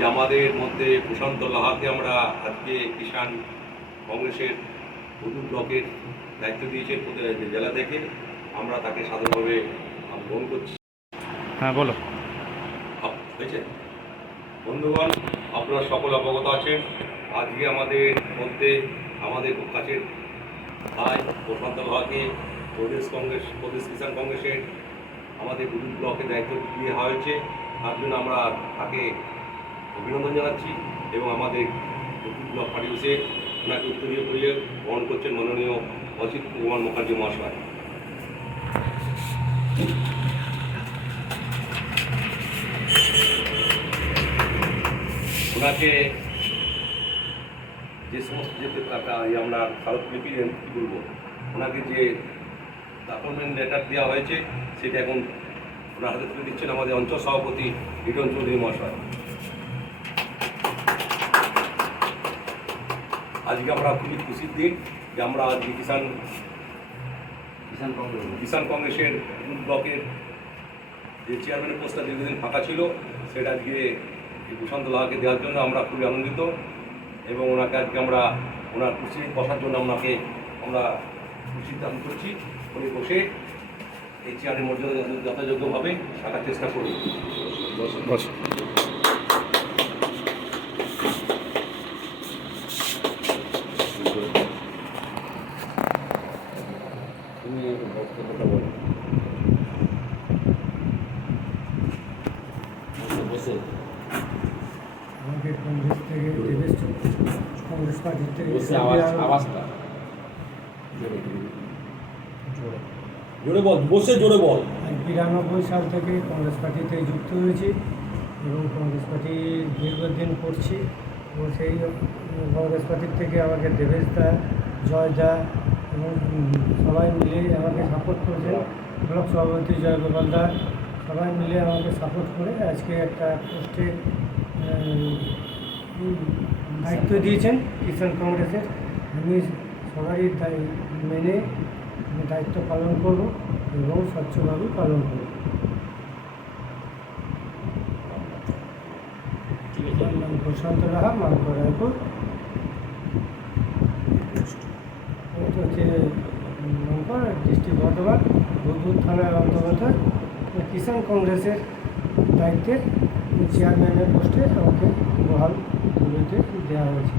যে আমাদের মধ্যে প্রশান্ত লাহাকে আমরা আজকে কিষাণ কংগ্রেসের হুদুর ব্লকের দায়িত্ব দিয়েছে জেলা থেকে। আমরা তাকে সাধারণভাবে গ্রহণ করছি। হ্যাঁ বলো। হয়েছে? বন্ধুগণ আপনারা সকল অবগত আছেন। আজকে আমাদের মধ্যে আমাদের কাছের ভাই প্রশান্ত লাহাকে প্রদেশ কংগ্রেস প্রদেশ কিষাণ কংগ্রেসের আমাদের হুদুর ব্লকের দায়িত্ব দিয়ে হয়েছে। তার জন্য আমরা তাকে অভিনন্দন জানাচ্ছি এবং আমাদের ব্লক অফিসে ওনাকে উত্তরীয় করিয়ে গ্রহণ করছেন মাননীয় অজিত কুমার মুখার্জি মহাশয়। ওনাকে যে সমস্ত যে আমরা স্মারকলিপি কী বলব, ওনাকে যে অ্যাপয়েন্টমেন্ট লেটার দেওয়া হয়েছে, সেটা এখন ওনার হাতে তুলে দিচ্ছেন আমাদের অঞ্চল সভাপতি রিটন চৌধুরী মহাশয়। আজকে আমরা খুবই খুশির দিন যে আমরা আজকে কিষাণ কিষাণ কংগ্রেস। কিষাণ কংগ্রেসের বুথ ব্লকের যে চেয়ারম্যানের পোস্টটা দীর্ঘদিন ফাঁকা ছিল সেটা আজকে এই প্রশান্ত লাহাকে দেওয়ার জন্য আমরা খুবই আনন্দিত এবং ওনাকে আজকে আমরা ওনার কুর্সি বসার জন্য ওনাকে আমরা কুর্সি দান করছি। উনি বসে এই চেয়ারের মর্যাদা যথা- যথাযোগ্যভাবে থাকার চেষ্টা করুন বস তুমি বক্তব্যটা বলো বসে বসে আমাকে কংগ্রেস থেকে দেবেশ কংগ্রেস পার্টির থেকে আওয়াজটা। জোরে বল বসে জোরে বল। বিরানব্বই সাল থেকে কংগ্রেস পার্টিতে যুক্ত হয়েছি এবং কংগ্রেস পার্টি দীর্ঘদিন করছি। এবং সেই কংগ্রেস পার্টির থেকে আমাকে দেবেশ দা জয় দা এবং সবাই মিলে আমাকে সাপোর্ট করেছেন। ব্লক সভাপতি জয়গোপাল দা সবাই মিলে আমাকে সাপোর্ট করে আজকে একটা পোস্টে দায়িত্ব দিয়েছেন কিষাণ কংগ্রেসের। আমি সবারই মেনে দায়িত্ব পালন করব এবং স্বচ্ছভাবে পালন করব। প্রশান্ত রাহা মানকর রায়পুর। ডিস্ট্রিক্ট বর্ধমান বুধবুদ থানার অন্তর্গত কিষাণ কংগ্রেসের দায়িত্বে চেয়ারম্যানের পোস্টে আমাকে বহাল দেওয়া হয়েছে।